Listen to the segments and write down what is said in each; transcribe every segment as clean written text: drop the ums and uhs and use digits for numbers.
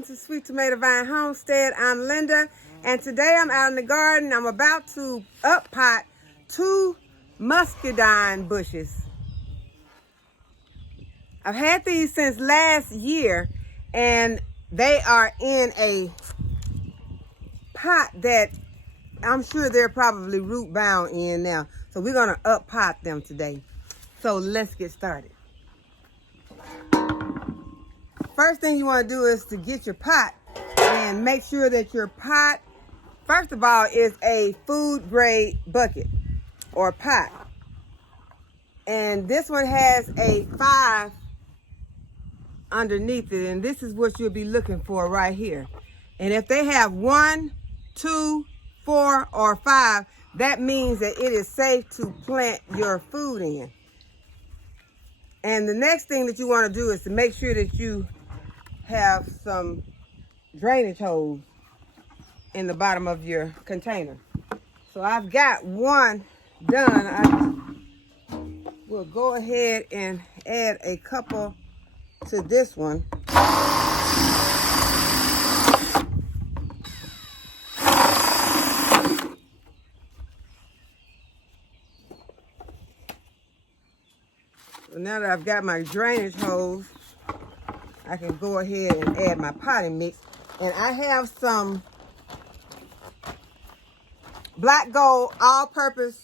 welcome to Sweet Tomato Vine Homestead. I'm Linda, and today I'm out in the garden. I'm about to up pot 2 muscadine bushes. I've had these since last year, and they are in a pot that I'm sure they're probably root bound in now. So we're gonna up pot them today. So let's get started. First thing you want to do is to get your pot and make sure that your pot, first of all, is a food grade bucket or pot. And this one has a 5 underneath it, and this is what you'll be looking for right here. And if they have 1, 2, 4, or 5, that means that it is safe to plant your food in. And the next thing that you want to do is to make sure that you have some drainage holes in the bottom of your container. So I've got one done. We'll go ahead and add a couple to this one. So now that I've got my drainage hose, I can go ahead and add my potting mix. And I have some black gold all-purpose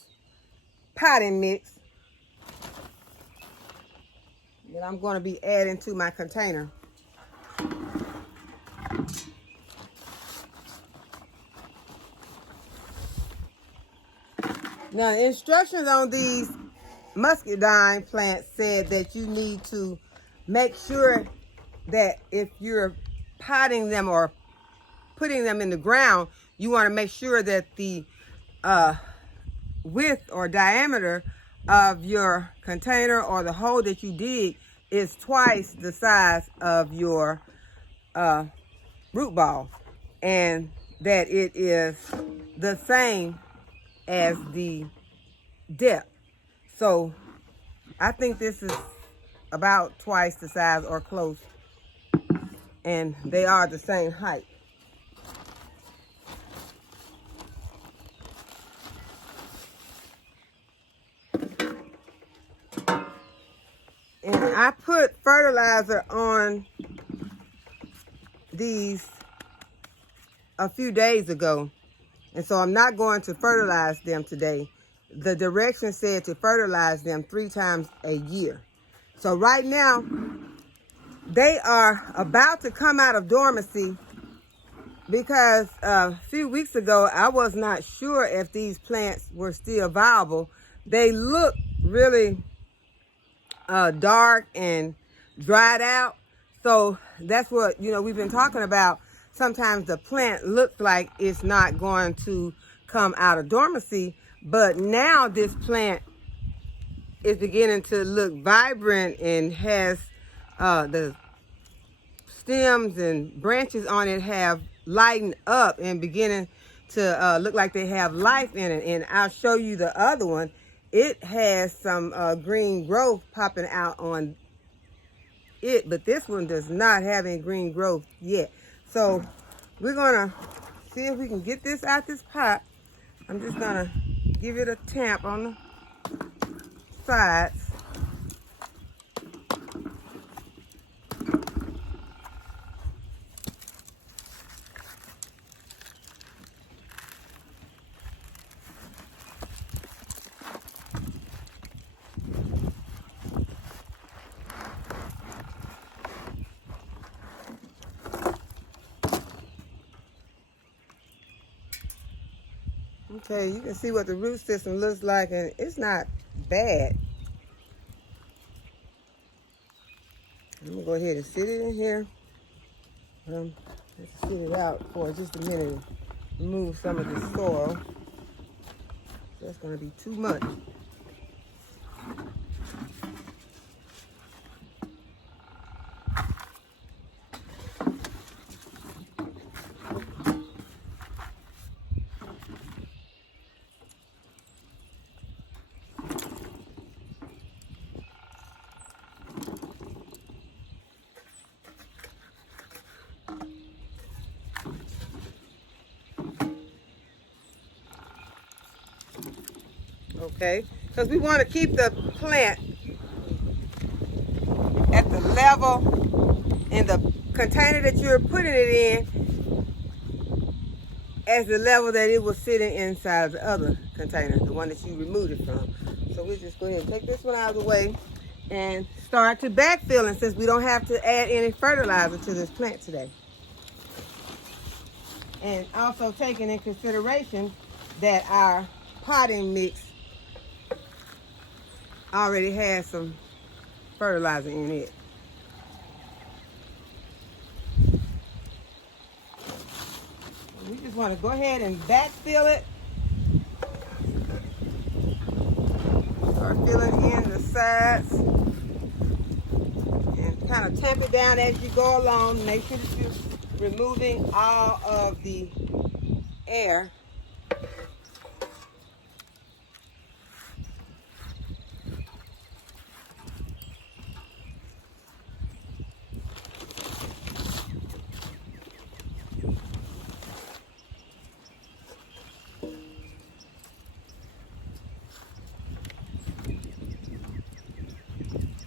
potting mix that I'm going to be adding to my container. Now, the instructions on these muscadine plants said that you need to make sure that if you're potting them or putting them in the ground, you want to make sure that the width or diameter of your container or the hole that you dig is twice the size of your root ball, and that it is the same as the depth. So I think this is about twice the size or close, and they are the same height. And I put fertilizer on these a few days ago, and so I'm not going to fertilize them today. The direction said to fertilize them 3 times a year. So right now, they are about to come out of dormancy because a few weeks ago, I was not sure if these plants were still viable. They look really dark and dried out. So that's what, we've been talking about. Sometimes the plant looks like it's not going to come out of dormancy, but now this plant is beginning to look vibrant and has the stems and branches on it have lightened up and beginning to look like they have life in it. And I'll show you the other one. It has some green growth popping out on it, but this one does not have any green growth yet. So we're gonna see if we can get this out this pot. I'm just gonna give it a tamp on the sides. Okay, you can see what the root system looks like, and it's not bad. I'm gonna go ahead and sit it in here. Let's sit it out for just a minute. Remove some of the soil. That's gonna be too much. okay? Because we want to keep the plant at the level in the container that you're putting it in as the level that it was sitting inside the other container, the one that you removed it from. So we'll just go ahead and take this one out of the way and start to backfill, and since we don't have to add any fertilizer to this plant today. And also taking in consideration that our potting mix already has some fertilizer in it. We just want to go ahead and backfill it. Start filling in the sides and kind of tamp it down as you go along. Make sure that you're removing all of the air.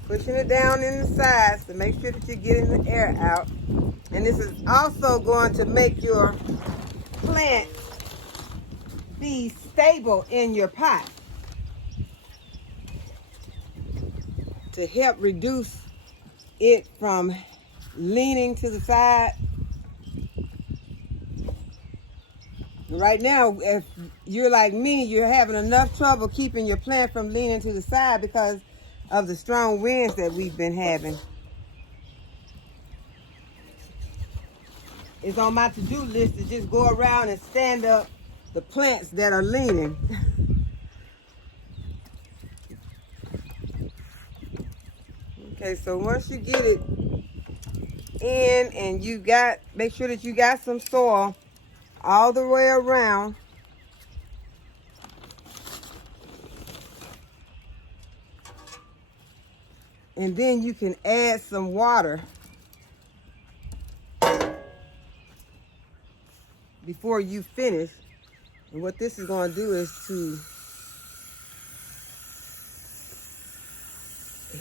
Pushing it down in the sides to make sure that you're getting the air out. And this is also going to make your plant be stable in your pot to help reduce it from leaning to the side. Right now, if you're like me, you're having enough trouble keeping your plant from leaning to the side because of the strong winds that we've been having. It's on my to-do list to just go around and stand up the plants that are leaning. Okay, so once you get it in and you make sure that you got some soil all the way around. And then you can add some water before you finish. And what this is going to do is to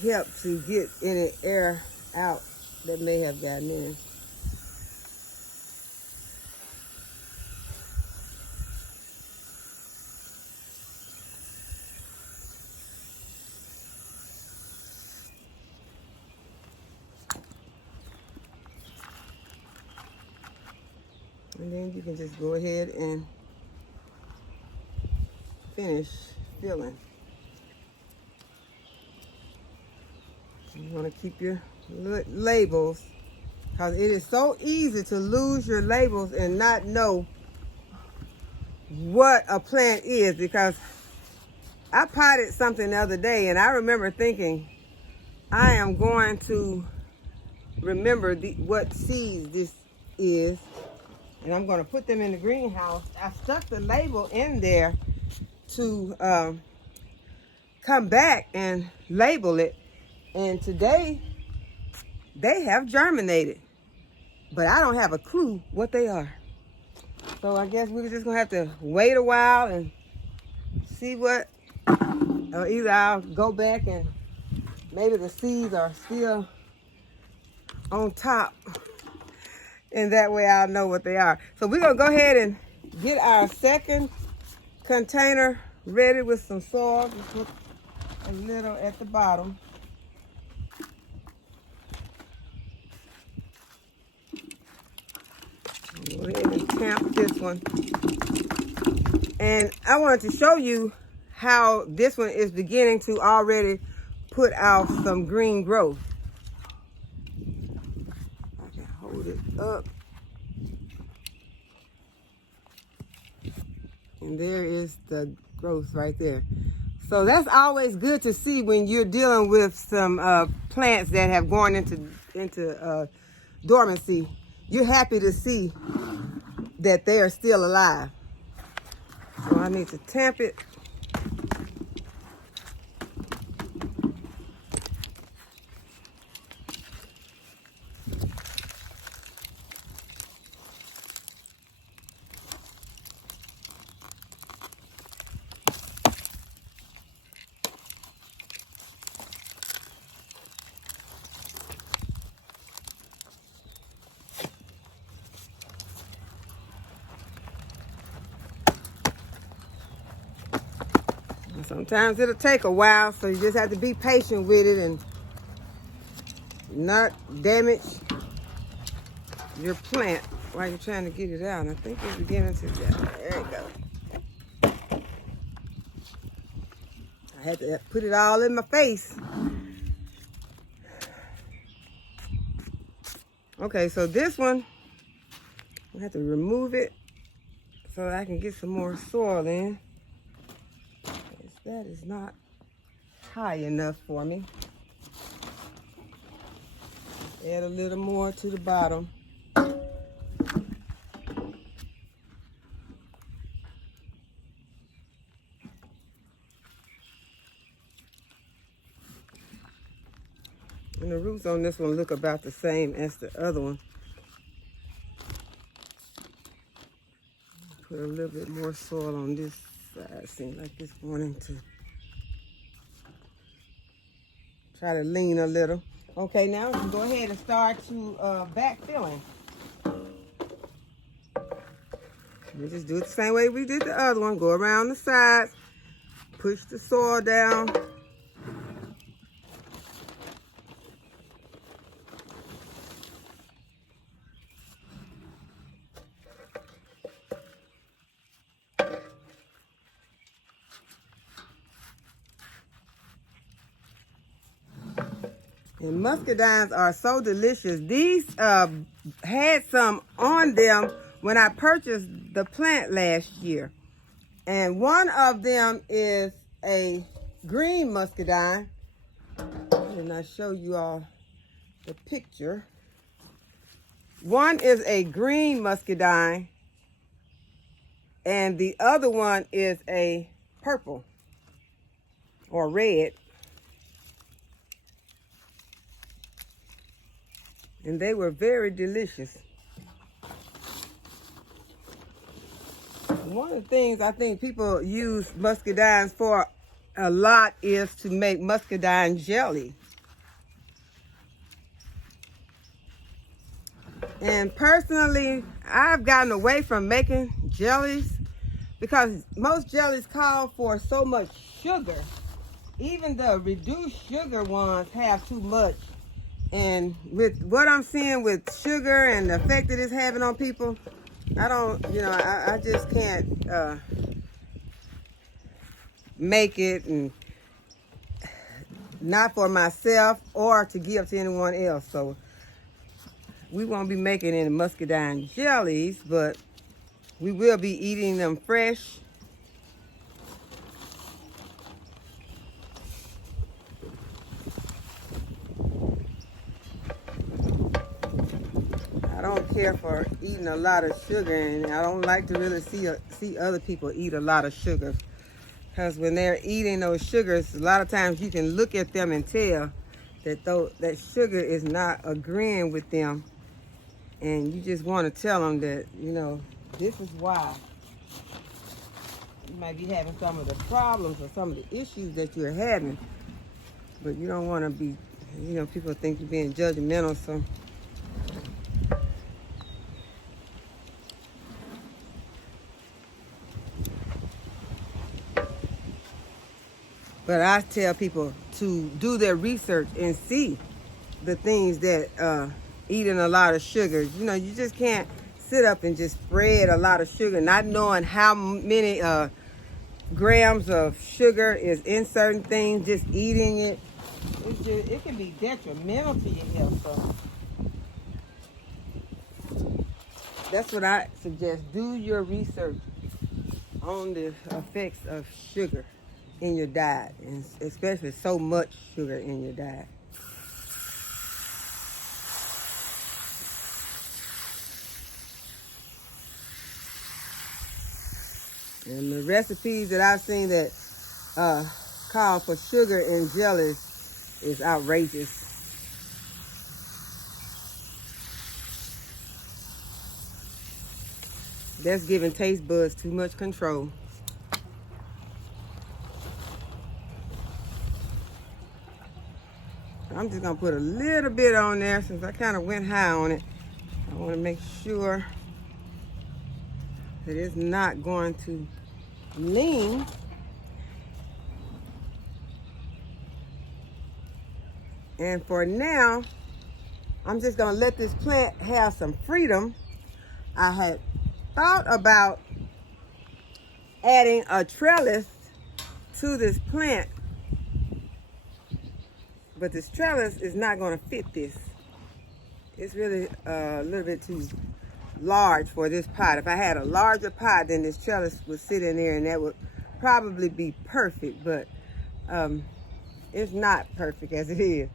help to get any air out that may have gotten in. And then you can just go ahead and finish filling. You want to keep your labels, because it is so easy to lose your labels and not know what a plant is. Because I potted something the other day and I remember thinking, I am going to remember what seeds this is, and I'm going to put them in the greenhouse. I stuck the label in there to come back and label it, and today they have germinated, but I don't have a clue what they are. So I guess we're just going to have to wait a while and see what, or either I'll go back and maybe the seeds are still on top, and that way I'll know what they are. So we're going to go ahead and get our second container ready with some soil. Just put a little at the bottom. Go ahead and tamp this one. And I wanted to show you how this one is beginning to already put out some green growth. I can hold it up. And there is the growth right there. So that's always good to see when you're dealing with some plants that have gone into dormancy. You're happy to see that they are still alive. So I need to tamp it. And sometimes it'll take a while, so you just have to be patient with it and not damage your plant while you're trying to get it out. And I think it's beginning to, there you go. I had to put it all in my face. Okay, so this one, I have to remove it so that I can get some more soil in. That is not high enough for me. Add a little more to the bottom. And the roots on this one look about the same as the other one. Put a little bit more soil on this side. Seems like it's wanting to try to lean a little. Okay, now we can go ahead and start to backfilling. We just do it the same way we did the other one. Go around the sides, push the soil down. And muscadines are so delicious. These had some on them when I purchased the plant last year. And one of them is a green muscadine. And I show you all the picture. One is a green muscadine and the other one is a purple or red. And they were very delicious. One of the things I think people use muscadines for a lot is to make muscadine jelly. And personally, I've gotten away from making jellies because most jellies call for so much sugar. Even the reduced sugar ones have too much. And with what I'm seeing with sugar and the effect that it's having on people, I just can't make it, and not for myself or to give to anyone else. So we won't be making any muscadine jellies, but we will be eating them fresh. I don't care for eating a lot of sugar, and I don't like to really see other people eat a lot of sugar, because when they're eating those sugars, a lot of times you can look at them and tell that that sugar is not agreeing with them, and you just want to tell them that, this is why you might be having some of the problems or some of the issues that you're having, but you don't want to be, people think you're being judgmental, so. But I tell people to do their research and see the things that eating a lot of sugar. You just can't sit up and just spread a lot of sugar, not knowing how many grams of sugar is in certain things, just eating it. It can be detrimental to your health. So that's what I suggest. Do your research on the effects of sugar in your diet, and especially so much sugar in your diet. And the recipes that I've seen that call for sugar in jellies is outrageous. That's giving taste buds too much control. I'm just gonna put a little bit on there since I kind of went high on it. I want to make sure that it's not going to lean. And for now, I'm just gonna let this plant have some freedom. I had thought about adding a trellis to this plant, but this trellis is not gonna fit this. It's really a little bit too large for this pot. If I had a larger pot, then this trellis would sit in there and that would probably be perfect, but it's not perfect as it is.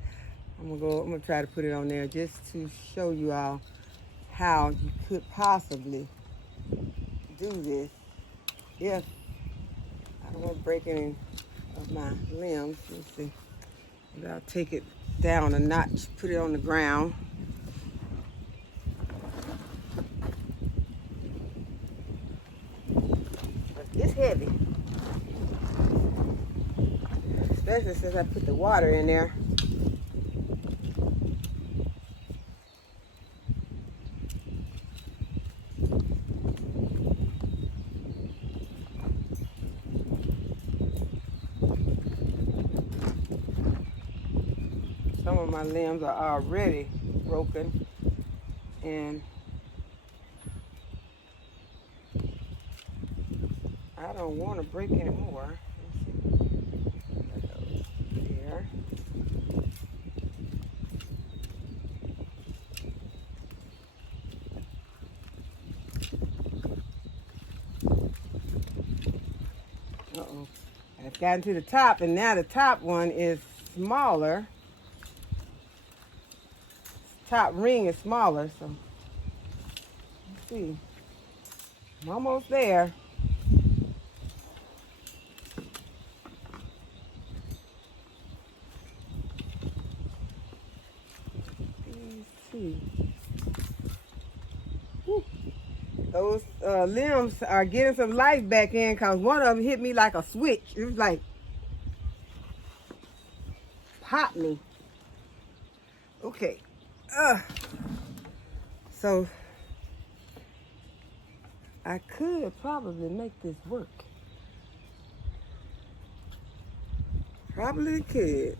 I'm gonna try to put it on there just to show you all how you could possibly do this if I don't want to break any of my limbs. Let's see. Maybe I'll take it down a notch, put it on the ground. It's heavy, especially since I put the water in there. Some of my limbs are already broken, and I don't want to break any more. There. Uh-oh. I've gotten to the top, and now the top one is smaller. Top ring is smaller, so let's see. I'm almost there. Whew. Those limbs are getting some life back in, because one of them hit me like a switch. It was like pop me. Okay. So I could probably make this work. Probably could.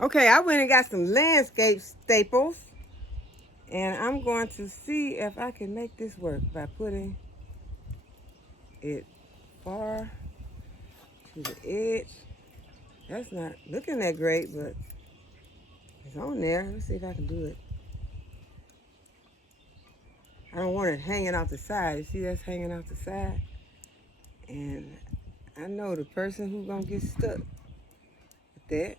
Okay, I went and got some landscape staples, and I'm going to see if I can make this work by putting it far to the edge. That's not looking that great, but it's on there. Let's see if I can do it. I don't want it hanging out the side. You see that's hanging out the side? And I know the person who's gonna get stuck with that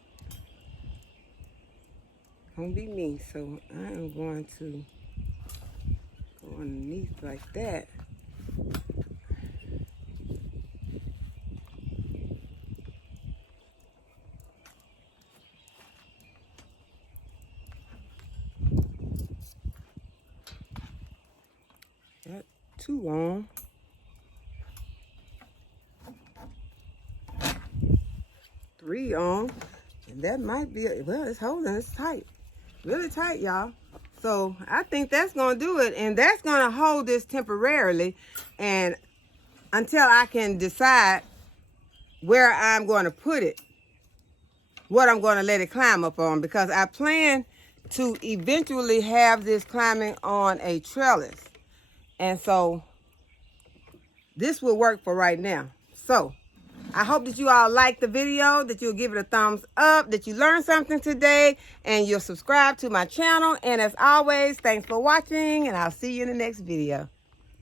gonna be me. So I am going to go underneath like that. That's too long. Three on, and that might be, well, it's holding, it's tight, really tight, y'all. So I think that's gonna do it, and that's gonna hold this temporarily, and until I can decide where I'm going to put it, what I'm going to let it climb up on, because I plan to eventually have this climbing on a trellis, and so this will work for right now. So I hope that you all liked the video, that you'll give it a thumbs up, that you learned something today, and you'll subscribe to my channel. And as always, thanks for watching, and I'll see you in the next video.